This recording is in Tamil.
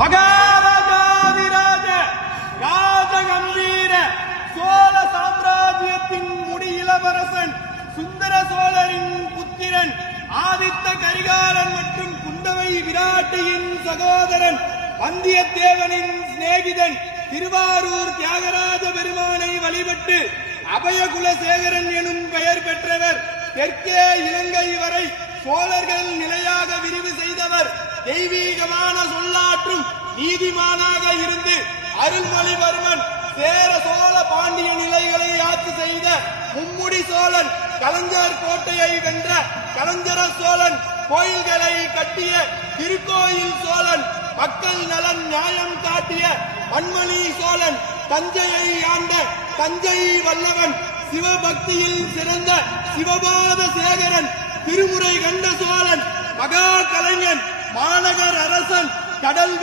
மகாராஜாதிராஜ ராஜகம்பீர சோழ சாம்ராஜ்யத்தின் முடி இளவரசன் சுந்தர சோழரின் புத்திரன் ஆதித்த கரிகாலன் மற்றும் குந்தவை விராட்டியின் சகோதரன் வந்தியத்தேவனின் சிநேகிதன் திருவாரூர் தியாகராஜ பெருமானை வழிபட்டு அபயகுலசேகரன் எனும் பெயர் பெற்றவர். தெற்கே இலங்கை வரை சோழர்கள் நிலையாக விரிவு செய்தவர். தெய்வீகமான சொல்லாற்றும் நீதிமானாக இருந்து அருள்மொழிவர்மன் சேர சோழ பாண்டிய நிலைகளை ஆட்சி செய்த மும்முடி சோழன் கலைஞர் கோட்டையை வென்ற கலைஞர சோழன் கோயில்களை கட்டிய திருக்கோயில் சோழன் மக்கள் நலன் நியாயம் காட்டிய மண்மணி சோழன் தஞ்சையை ஆண்ட தஞ்சை வல்லவன் சிவபக்தியில் சிறந்த சிவபாத சேகரன் திருமுறை கண்ட சோழன் மகா கலைஞன் மாநகர் அரசன் கடல்